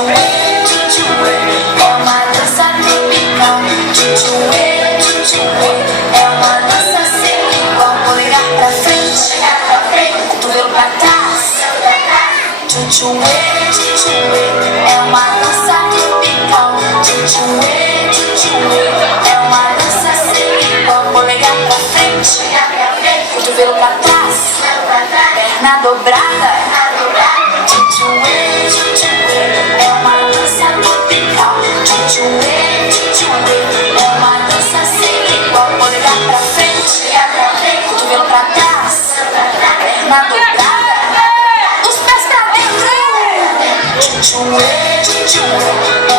Tchutchuê, tchutchuê, é uma dança tropical. Tchutchuê, tchutchuê, é uma dança sem igual. Polegar pra frente, cotovelo pra trás. Tchutchuê, tchutchuê, é uma dança tropical. Tchutchuê, tchutchuê, é uma dança sem igual. Polegar pra frente, cotovelo pra trás, perna dobrada. Tchutchuê, tchutchuê, é uma dança tropical. Tchutchuê, tchutchuê, é uma dança sem igual. Polegar pra frente, cotovelo pra trás, perna dobrada, os pés pra dentro. Tchutchuê, tchutchuê.